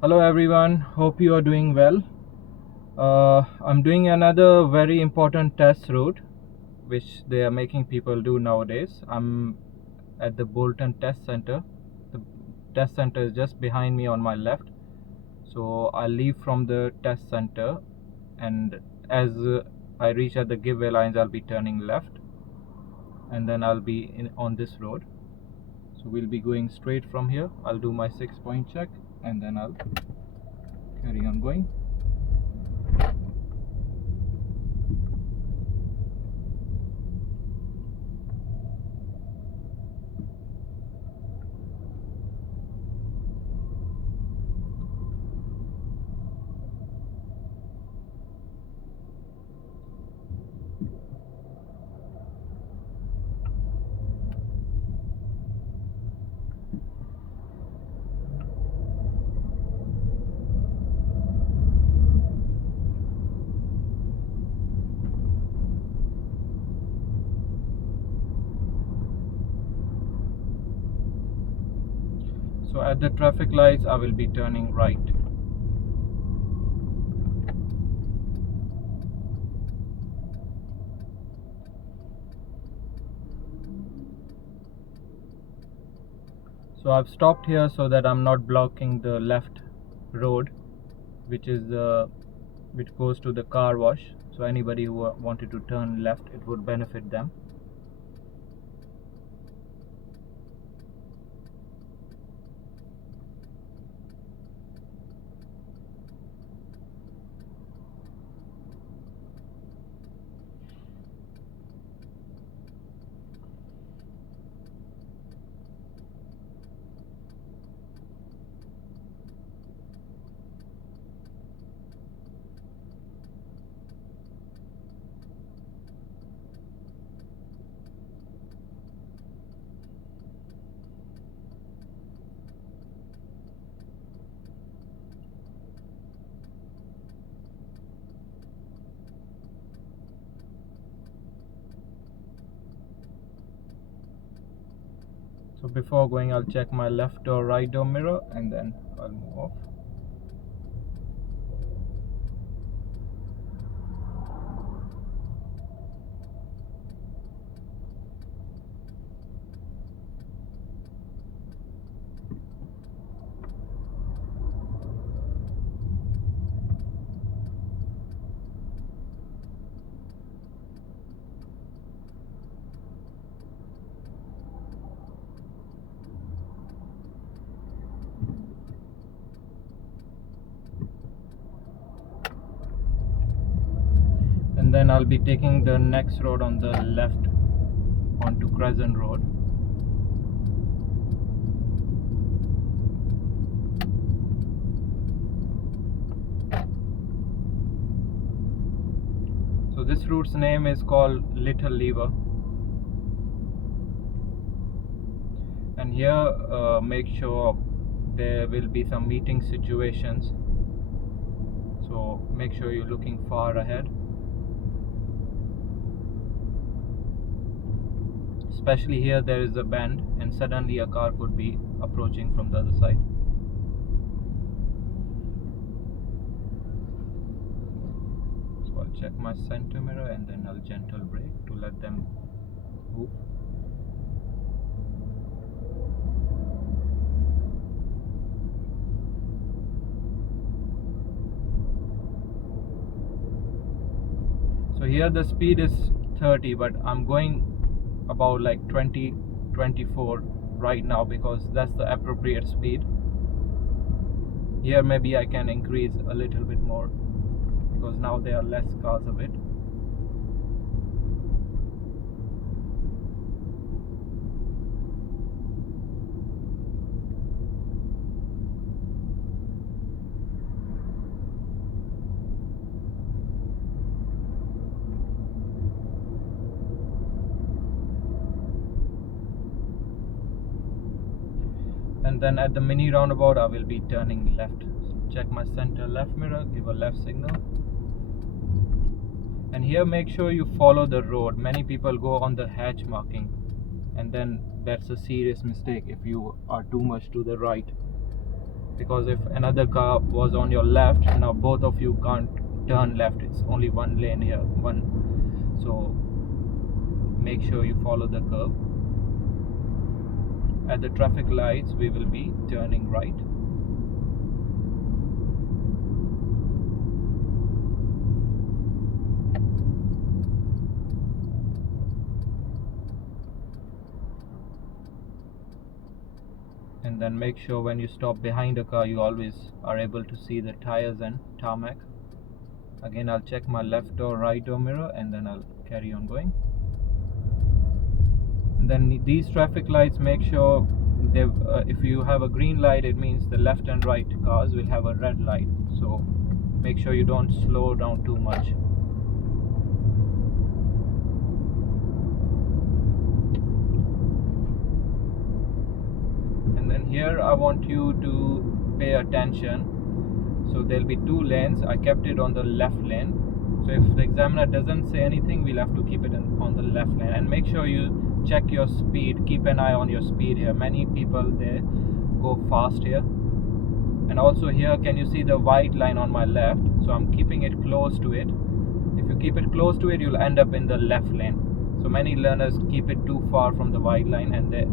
Hello everyone, hope you are doing well. I'm doing another very important test route which they are making people do nowadays. I'm at the Bolton test center. The test center is just behind me on my left. So I'll leave from the test center, and as I reach at the giveaway lines, I'll be turning left, and then I'll be on this road. So we'll be going straight from here. I'll do my 6-point check and then I'll carry on going. So at the traffic lights, I will be turning right. So I've stopped here so that I'm not blocking the left road, which goes to the car wash. So anybody who wanted to turn left, it would benefit them. So before going, I'll check my left or right door mirror and then I'll move off. And then I'll be taking the next road on the left onto Crescent Road. So this route's name is called Little Lever. And here make sure there will be some meeting situations. So make sure you're looking far ahead. Especially here there is a bend and suddenly a car could be approaching from the other side. So I'll check my center mirror and then I'll gentle brake to let them move. So here the speed is 30, but I'm going about like 20, 24 right now because that's the appropriate speed. Here maybe I can increase a little bit more because now there are less cars of it. And then at the mini roundabout I will be turning left. Check my center left mirror, give a left signal. And here make sure you follow the road. Many people go on the hatch marking, and then that's a serious mistake if you are too much to the right. because if another car was on your left, now both of you can't turn left. It's only one lane here, so make sure you follow the curve. At the traffic lights we will be turning right. And then make sure when you stop behind a car you always are able to see the tires and tarmac. Again, I'll check my left or right door mirror and then I'll carry on going. And then these traffic lights, make sure if you have a green light, it means the left and right cars will have a red light, so make sure you don't slow down too much. And then here I want you to pay attention. So there'll be two lanes. I kept it on the left lane, so if the examiner doesn't say anything, we'll have to keep it on the left lane. And make sure you check your speed, keep an eye on your speed here. Many people, they go fast here. And also here, can you see the white line on my left? So I'm keeping it close to it. If you keep it close to it, you'll end up in the left lane. So many learners keep it too far from the white line and they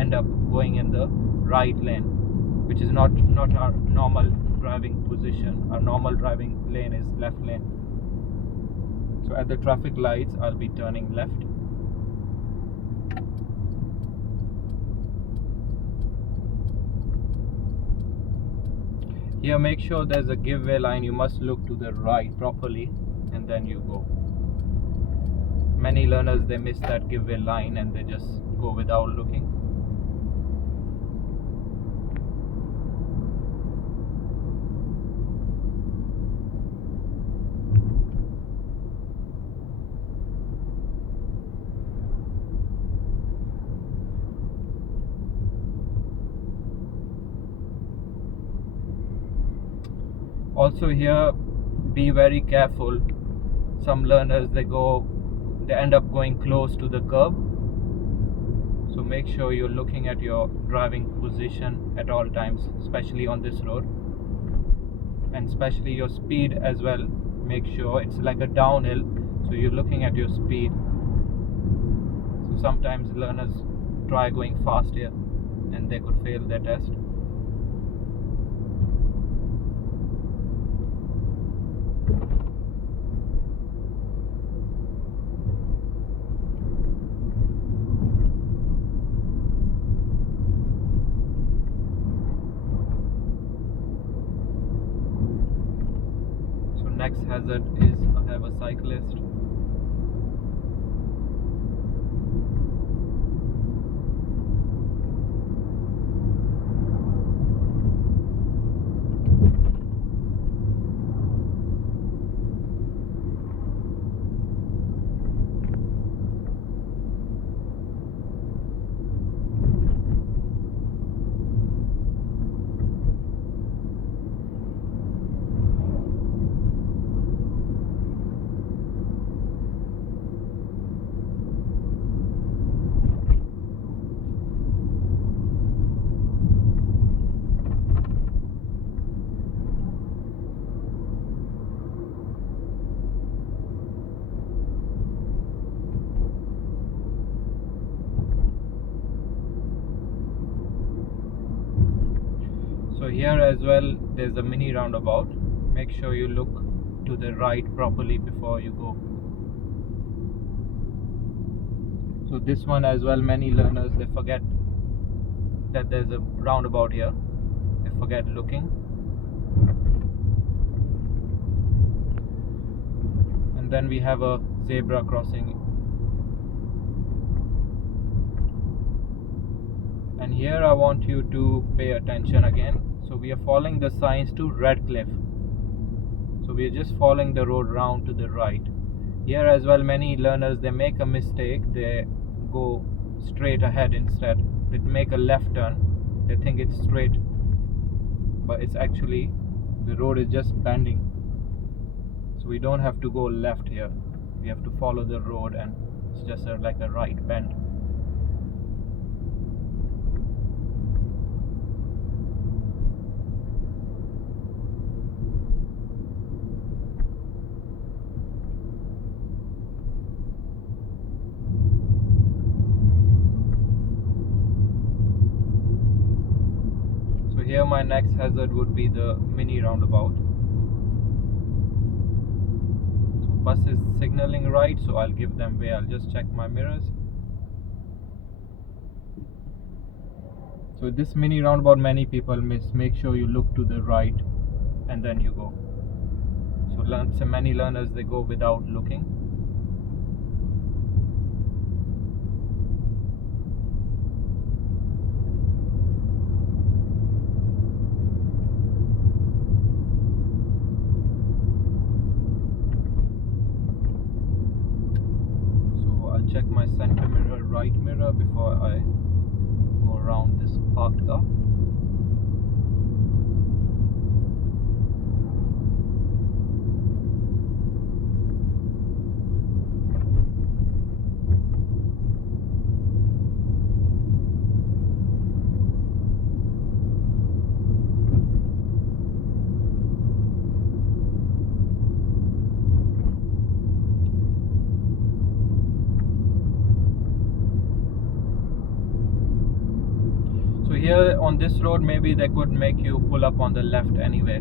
end up going in the right lane, which is not our normal driving position. Our normal driving lane is left lane. So at the traffic lights I'll be turning left. Here, make sure there's a giveaway line. You must look to the right properly and then you go. Many learners, they miss that giveaway line and they just go without looking. Also here, be very careful. Some learners, they end up going close to the curb. So make sure you're looking at your driving position at all times, especially on this road. And especially your speed as well. Make sure it's like a downhill, so you're looking at your speed. So sometimes learners try going fast here and they could fail their test. Next hazard is I have a cyclist. So here as well, there's a mini roundabout. Make sure you look to the right properly before you go. So this one as well, many learners, they forget that there's a roundabout here. They forget looking. And then we have a zebra crossing. And here I want you to pay attention again. So we are following the signs to Redcliffe. So we are just following the road round to the right. Here as well, many learners, they make a mistake. They go straight ahead instead. They make a left turn. They think it's straight, but it's actually, the road is just bending. So we don't have to go left here. We have to follow the road and it's just like a right bend. here my next hazard would be the mini roundabout. So bus is signaling right, so I'll give them way. I'll just check my mirrors. So this mini roundabout many people miss. Make sure you look to the right and then you go. So many learners, they go without looking. So I'll check my center mirror, right mirror before I go around this parked car. So here on this road, maybe they could make you pull up on the left anyway.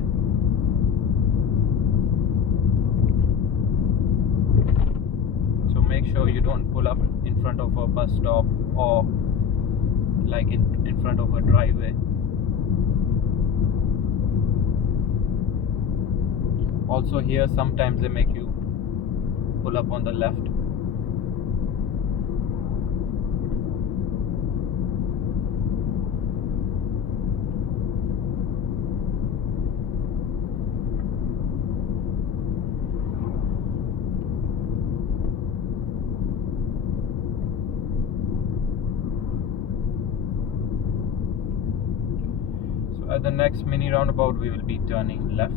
So make sure you don't pull up in front of a bus stop or like in front of a driveway. Also here sometimes they make you pull up on the left. So at the next mini roundabout we will be turning left.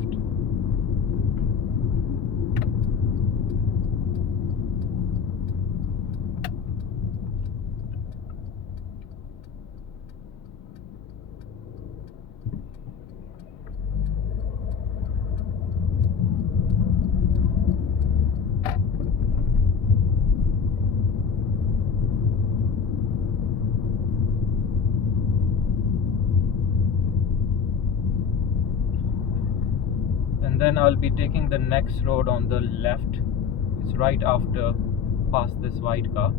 And then I'll be taking the next road on the left. It's right after past this white car.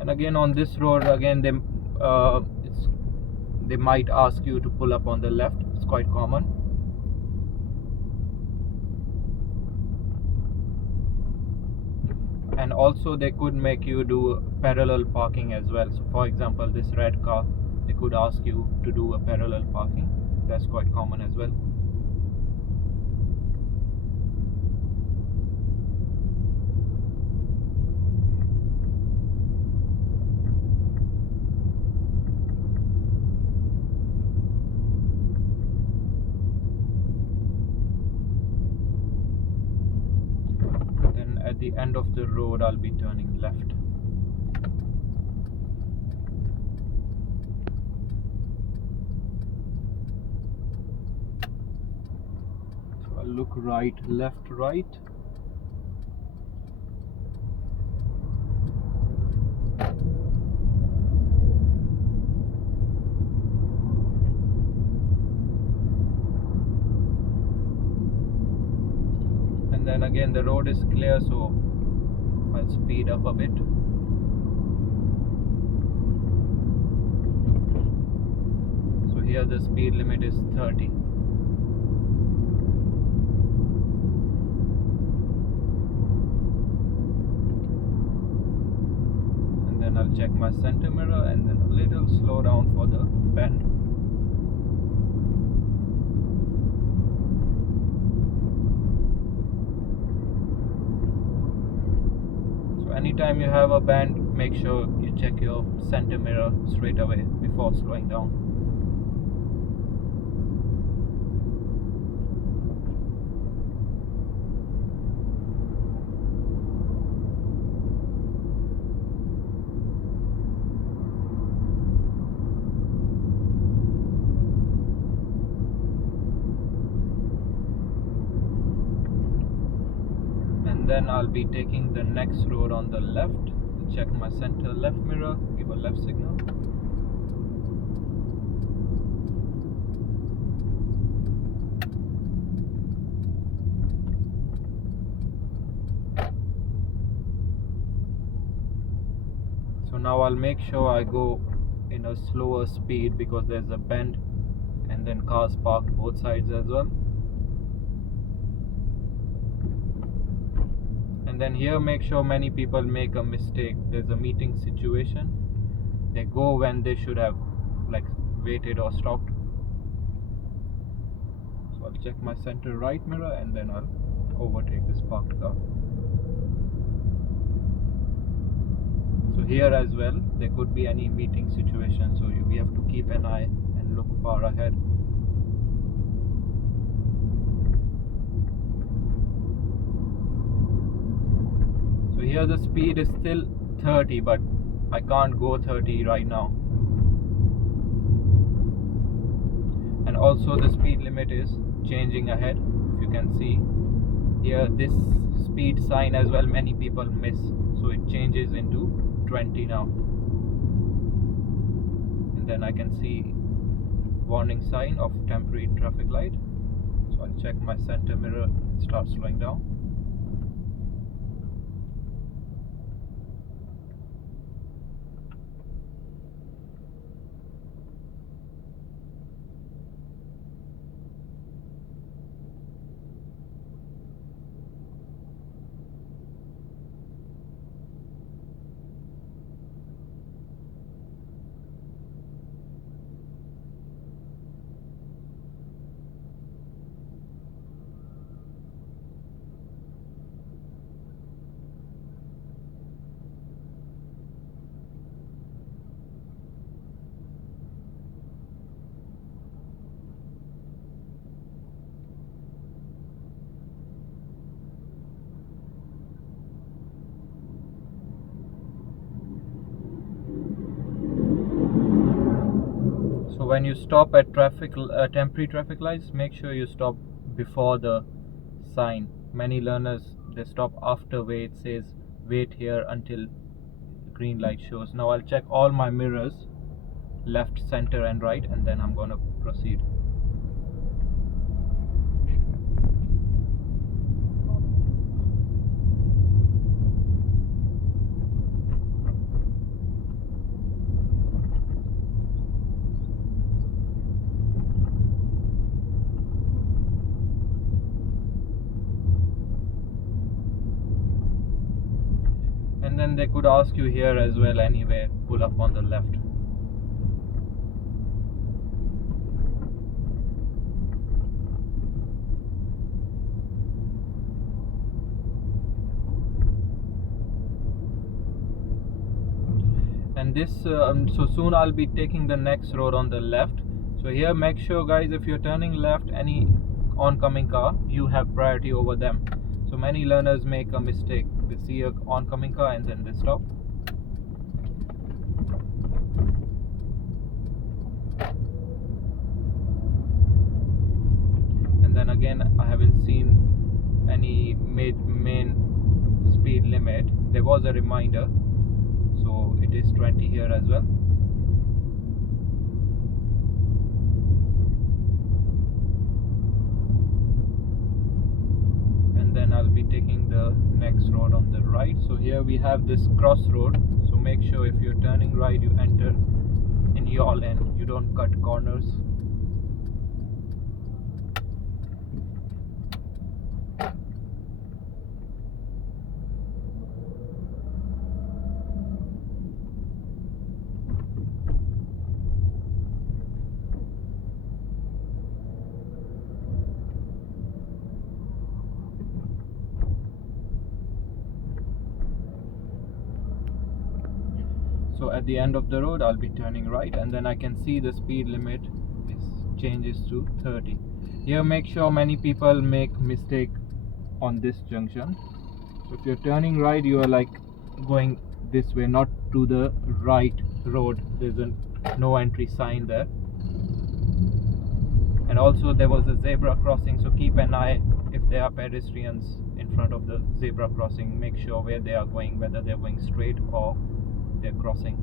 And again on this road, again they might ask you to pull up on the left. It's quite common. And also they could make you do parallel parking as well. So for example, this red car, they could ask you to do a parallel parking. That's quite common as well. At the end of the road, I'll be turning left. So I'll look right, left, right. And then again the road is clear, so I'll speed up a bit. So here the speed limit is 30. And then I'll check my center mirror and then a little slow down for the bend. Anytime you have a bend, make sure you check your center mirror straight away before slowing down. then I'll be taking the next road on the left. Check my center left mirror, give a left signal. So now I'll make sure I go in a slower speed because there's a bend and then cars parked both sides as well. And then here, make sure many people make a mistake. There's a meeting situation. They go when they should have like waited or stopped. So I'll check my center right mirror and then I'll overtake this parked car. So here as well, there could be any meeting situation, so we have to keep an eye and look far ahead. So here the speed is still 30, but I can't go 30 right now. And also the speed limit is changing ahead. If you can see here, this speed sign as well, many people miss. So it changes into 20 now. And then I can see warning sign of temporary traffic light. So I'll check my center mirror and start slowing down. So when you stop at temporary traffic lights, make sure you stop before the sign. Many learners, they stop after where it says wait here until green light shows. Now I'll check all my mirrors, left, center and right, and then I'm gonna proceed. And then they could ask you here as well, anyway, pull up on the left. And this so soon I'll be taking the next road on the left. So here, make sure guys, if you're turning left, any oncoming car, you have priority over them. So many learners make a mistake. They see a oncoming car and then they stop. And then again, I haven't seen any main speed limit. There was a reminder, so it is 20 here as well. And then I'll be taking the next road on the right. So here we have this crossroad, so make sure if you're turning right, you enter in your lane, you don't cut corners. So at the end of the road, I'll be turning right, and then I can see the speed limit changes to 30. Here, make sure many people make mistake on this junction. So if you're turning right, you are like going this way, not to the right road. There's a no entry sign there. And also there was a zebra crossing, so keep an eye if there are pedestrians in front of the zebra crossing, make sure where they are going, whether they're going straight or they're crossing.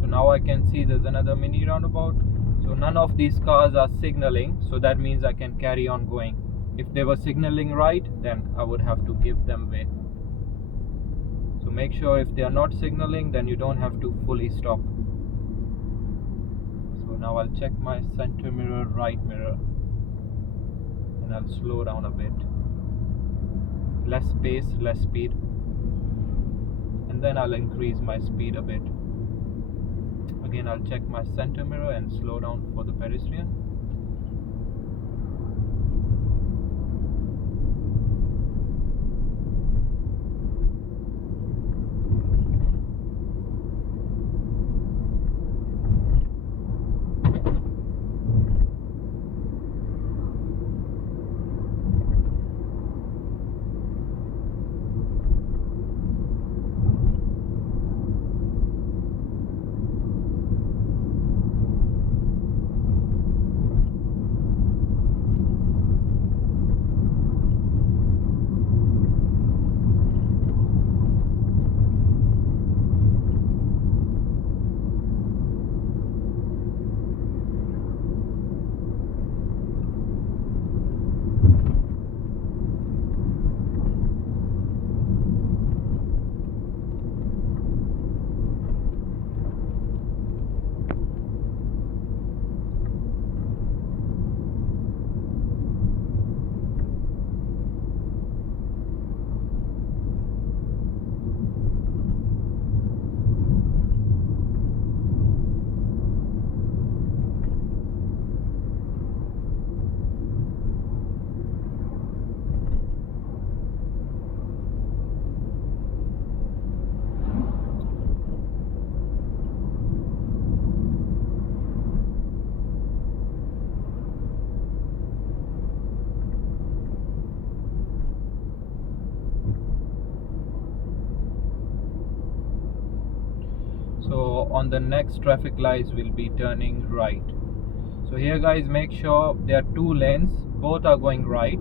So now I can see there's another mini roundabout. So none of these cars are signaling, so that means I can carry on going. If they were signaling right, then I would have to give them way. So make sure if they are not signaling, then you don't have to fully stop. So now I'll check my center mirror, right mirror, and I'll slow down a bit. Less pace, less speed, and then I'll increase my speed a bit. Again, I'll check my center mirror and slow down for the pedestrian. So on the next traffic lights we'll be turning right. So here guys, make sure there are two lanes, both are going right.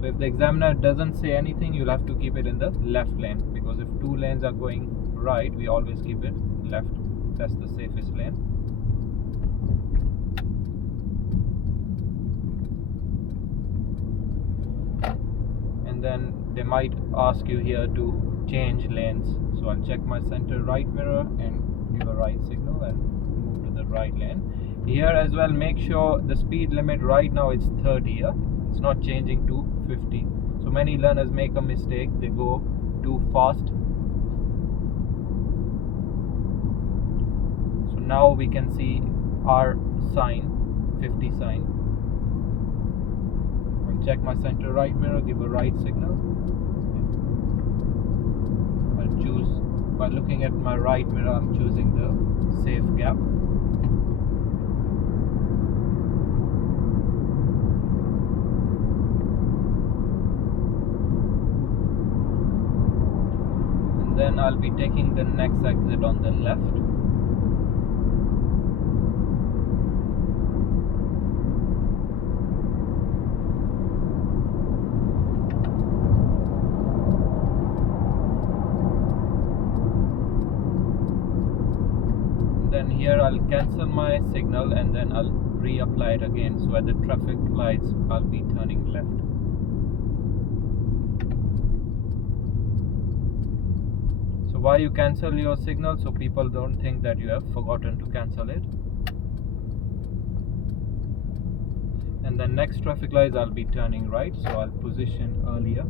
So if the examiner doesn't say anything, you'll have to keep it in the left lane, because if two lanes are going right, we always keep it left. That's the safest lane. And then they might ask you here to change lanes. So I'll check my center right mirror and give a right signal and move to the right lane. Here as well, make sure the speed limit right now it's 30 here. It's not changing to 50. So many learners make a mistake, they go too fast. So now we can see our sign, 50 sign. I'll check my center right mirror, give a right signal. I'll choose, by looking at my right mirror, I'm choosing the safe gap. And then I'll be taking the next exit on the left. Then here I'll cancel my signal and then I'll reapply it again. So at the traffic lights I'll be turning left. So why you cancel your signal? So people don't think that you have forgotten to cancel it. And then next traffic lights I'll be turning right, so I'll position earlier.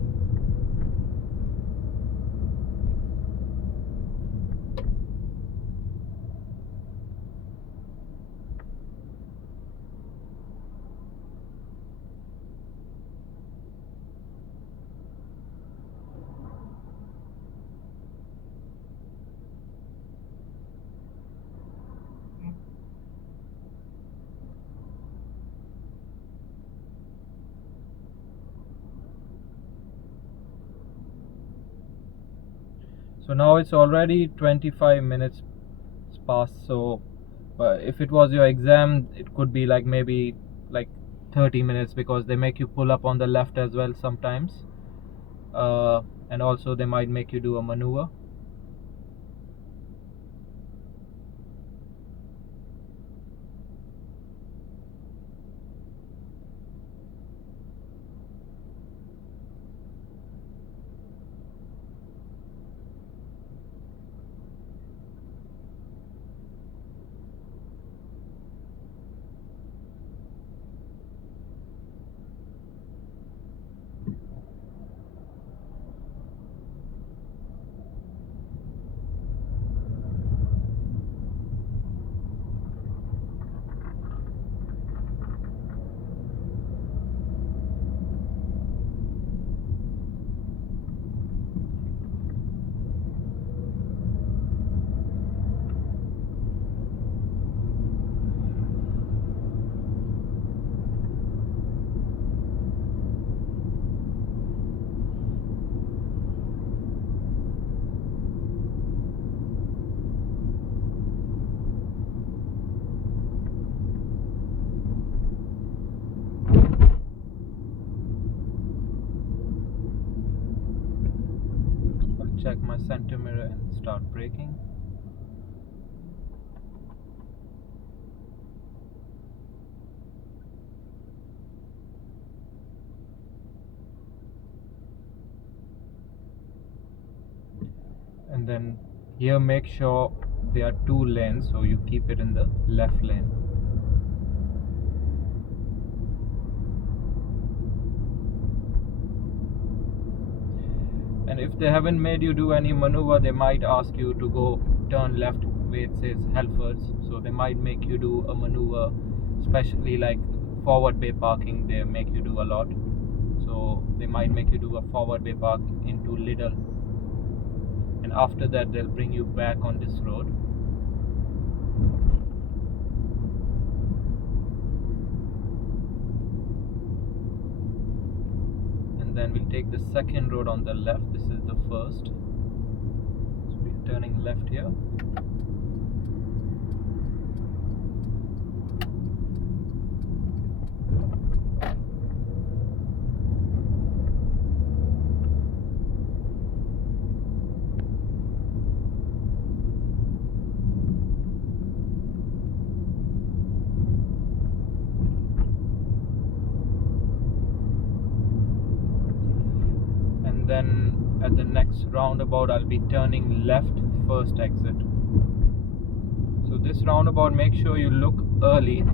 So now it's already 25 minutes past. So if it was your exam, it could be like maybe like 30 minutes, because they make you pull up on the left as well sometimes, and also they might make you do a maneuver. I'll check my center mirror and start braking. And then here, make sure there are 2 lanes, so you keep it in the left lane. And if they haven't made you do any maneuver, they might ask you to go turn left where it says Helfers. So they might make you do a maneuver, especially like forward bay parking, they make you do a lot. So they might make you do a forward bay park into Lidl, and after that they'll bring you back on this road. And then we'll take the second road on the left. This is the first. So we're turning left here. And then at the next roundabout I'll be turning left, first exit. So this roundabout, make sure you look early,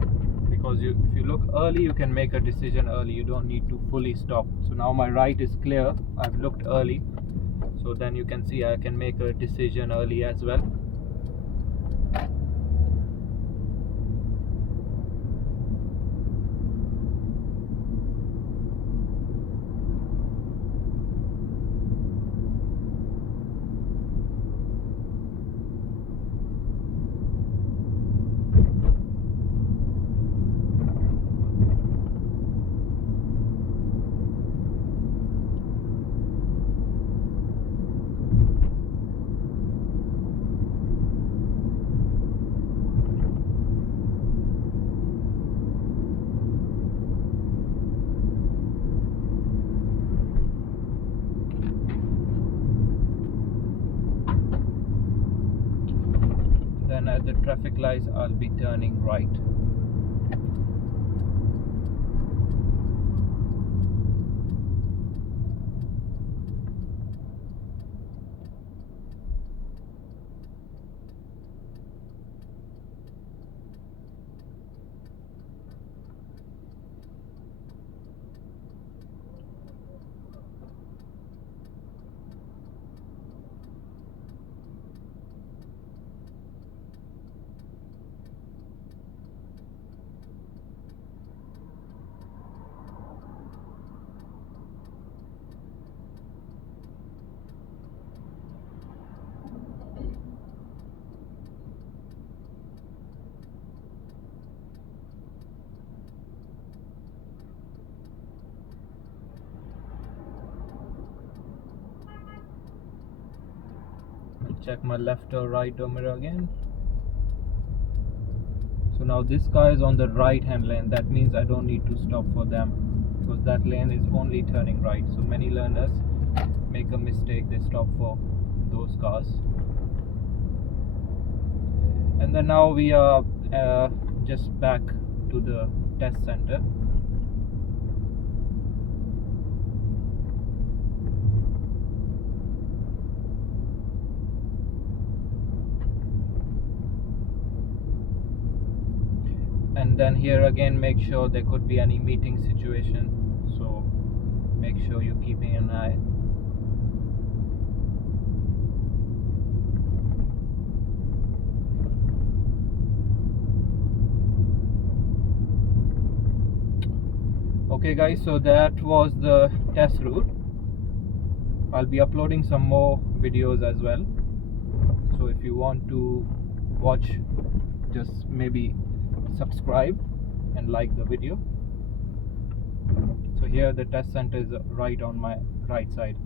because if you look early, you can make a decision early. You don't need to fully stop. So now my right is clear. I've looked early, so then you can see I can make a decision early as well. Then at the traffic lights, I'll be turning right. check my left or right door mirror again. So now this car is on the right hand lane. That means I don't need to stop for them, because that lane is only turning right. So many learners make a mistake, they stop for those cars. And then now we are just back to the test center. And then here again, make sure there could be any meeting situation, so make sure you're keeping an eye. Okay guys, so that was the test route. I'll be uploading some more videos as well, so if you want to watch, just maybe subscribe and like the video. So here the test center is right on my right side.